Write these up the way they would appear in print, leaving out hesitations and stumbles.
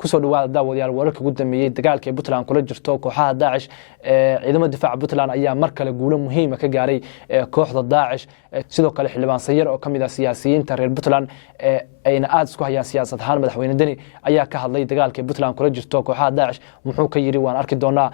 kusoo dhawaada daawadayaal wararka ugu dambeeyay dagaalka ee Puntland kula jirto kooxaha Daesh ciidamada difaaca Puntland ayaa mar kale guulo muhiim ah ka gaaray kooxda Daesh sidoo kale xildhibaan sayir oo kamid ah siyaasiyiinta reer Puntland ayna aad isku hayaan siyaasad ahaan madaxweyne Dani ayaa ka hadlay dagaalka Puntland kula jirto kooxaha Daesh muxuu ka yiri waan arki doonaa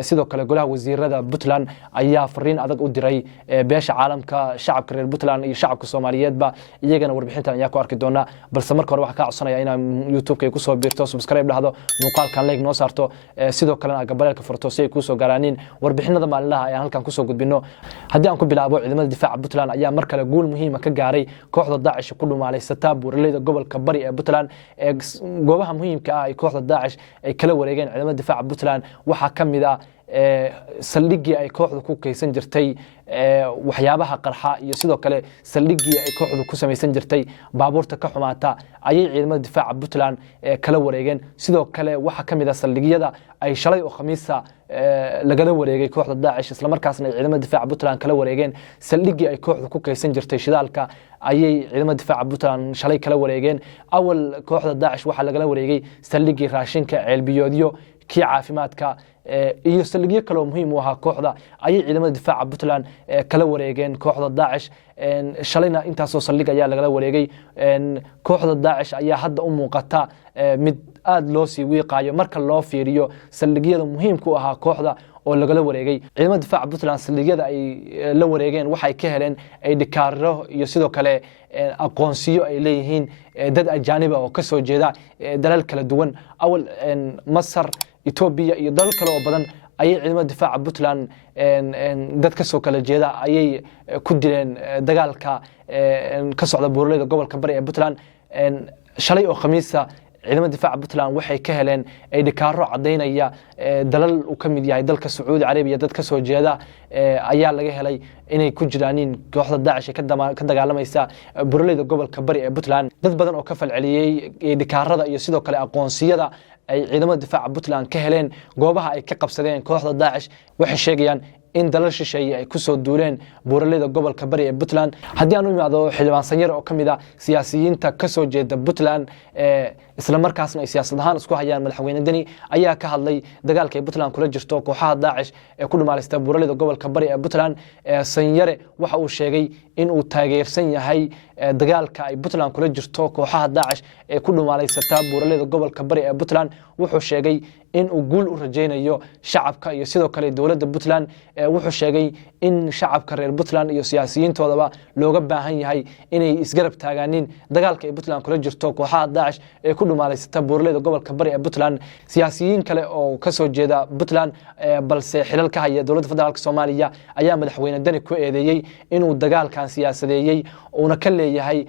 sidoo kale golaha wasiirada Puntland ayaa fariin adag u diray beesha caalamka shacabka reer Puntland iyo shacabka Soomaaliyeedba iyagana warbixintan ayaa ku arki doonaa balse marka hore waxa ka codsanaya inaan YouTube-ka ku soo biirto subscribe dhahdo muuqaalkan like noo saarto sidoo kale gabaleelka furto si ay ku soo gaaraanin warbixinada maalinlaha ay halkan ku soo gudbino haddii aan ku bilaabo ciidamada difaaca Puntland ayaa mar kale guul muhiim ah ka gaaray kooxda Daesh ku dhumaaleysata buuraleyda gobolka bari ee Puntland goobaha muhiimka ah ay kooxda Daesh ay kala wareegeen ciidamada difaaca Puntland waxa kamid ah saldhigii ay kooxdu ku kaysan jirtay waxyaabaha qarxa iyo sidoo kale saldhigii ay kooxdu ku sameeysan jirtay baabuurta ka xumaata ayay ciidamada difaaca Puntland kala wareegeen sidoo kale waxa kamid ah saldhigyada ay shalay oo khamiisa lagala wareegay kooxda Daesh isla markaasna ay ciidamada difaaca Puntland kala wareegeen saldhigii ay kooxdu ku kaysan jirtay shidaalka ayay ciidamada difaaca Puntland shalay kala wareegeen awal kooxda Daesh waxa lagala wareegay saldhigii raashinka ceelbiyoodyo kii caafimaadka iyo saldhigyo kale oo muhiim u ah kooxda ayay ciidamada difaaca Puntland kala wareegeen kooxda Daesh shalayna intaas oo saldhig ayaa lagala wareegay kooxda Daesh ayaa hadda u muuqata mid aad loo sii wiiqayo marka loo fiiriyo saldhigyada muhiimka u ah kooxda oo lagala wareegay ciidamada difaaca Puntland saldhigyada ay la wareegeen waxay ka heleen ay dhikaaro iyo sidoo kale aqoonsiyo ay leeyihiin dad ajaanib ah oo ka soo jeeda dalal kala duwan awal Masar Ethiopia iyo dalal kale oo badan ayay ciidamada difaaca Puntland dad ka soo kala jeeda ayay ku dileen dagaalka ka socda buuraleyda gobolka bari ee Puntland shalay oo khamiisa ciidamada difaaca Puntland waxay ka heleen ay dhikaaro cadeynaya dalal uu kamid yahay dalka Sacuudi Carabiya dad ka soo jeeda ayaa laga helay inay ku jiraan kooxda Daesh ka dagaalamaysa buuraleyda gobolka bari ee Puntland dad badan oo ka falceliyay dhikaarada iyo sidoo kale aqoonsiyada ay ciidamada difaaca Puntland ka heleen goobaha ay ka qabsadeen kooxda Daesh waxay sheegayaan in dalal shisheeye ay ku soo duuleen buuraleyda gobolka bari ee Puntland haddii aan u imaado xildhibaan sayir oo kamid ah siyaasiyiinta ka soo jeeda Puntland isla markaasna ay siyaasad ahaan isku hayaan madaxweyne Dani ayaa ka hadlay dagaalka ay Puntland kula jirto kooxaha Daesh ee ku dhumaaleystay buuraleyda gobolka bari ee Puntland sayire waxa uu sheegay in uu taageersan yahay dagaalka ay Puntland kula jirto kooxaha Daesh ee ku dhumaaleysata buuraleyda gobolka bari ee Puntland wuxuu sheegay in uu guul u rajeynayo shacabka iyo sidoo kale dawladda Puntland wuxuu sheegay in shacabka reer Puntland iyo siyaasiyiintoodaba looga baahan yahay inay isgarab taagaaniin dagaalka ay Puntland kula jirto kooxaha Daesh ee ku dhumaaleysata buuraleyda gobolka bari ee Puntland siyaasiyiin kale oo ka soo jeeda Puntland balse xilal ka haya dawladda federaalka Soomaaliya ayaa madaxweyne Dani ku eedeeyay inuu dagaalkan siyaasadeeyay una ka leeyahay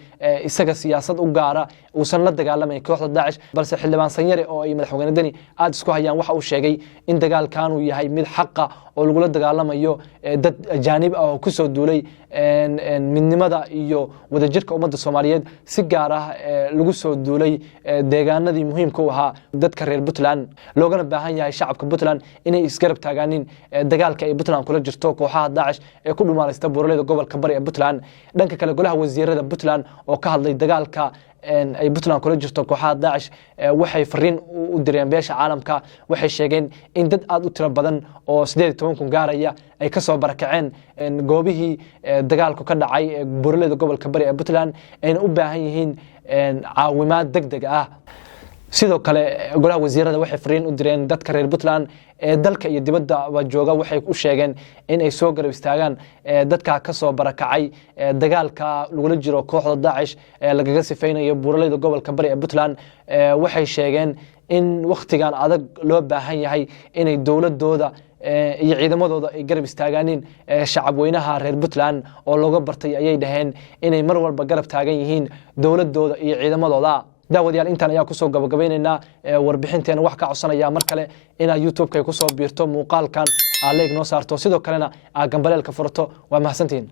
isaga siyaasad u gaara uusan la dagaalamayn kooxda Daesh balse xildhibaan sayir oo ay madaxweyne Dani aad isku hayaan waxa uu sheegay in dagaalkan uu yahay mid xaq ah oo lagu la dagaalamayo dad ajaanib ah oo ku soo duulay midnimada iyo wadajirka ummadda Soomaaliyeed si gaar ah lagu soo duulay deegaanadii muhiimka u ahaa dadka reer Puntland loogana baahan yahay shacabka Puntland inay isgarab taagaaniin dagaalka ay Puntland kula jirto kooxaha Daesh ee ku dhumaaleystay buuraleyda gobolka bari ee Puntland dhanka kale golaha wasiirada Puntland oo ka hadlay dagaalka ay Puntland kula jirto kooxaha Daesh waxay fariin u direen beesha caalamka waxay sheegeen in dad aad u tiro badan oo 18 gaaraya ay ka soo barakaceen goobihii dagaalku ka dhacay buuraleyda gobolka bari ee Puntland ayna u baahan yihiin caawimaad degdeg ah sidoo kale golaha wasiirada waxay fariin u direen dadka reer Puntland ee dalka iyo dibadda jooga waxay u sheegeen in ay soo garab istaagaan dadka ka soo barakacay dagaalka lagula jiro kooxda Daesh lagaga sifeynayo buuraleyda gobolka bari ee Puntland waxay sheegeen in waqtigan adag loo baahan yahay inay dawladooda iyo ciidamadooda ay garab istaagaaniin shacab weynaha reer Puntland oo looga bartay ayay dhaheen inay mar walba garab taagan yihiin dawladooda iyo ciidamadooda daawadayaal intaan ayaa ku soo gabagabeynayna warbixinteena wax ka codsanaya mar kale ina YouTube-ka ku soo biirto muuqaalkan like noo saarto sidoo kalena gambaleelka furto waa mahadsantiin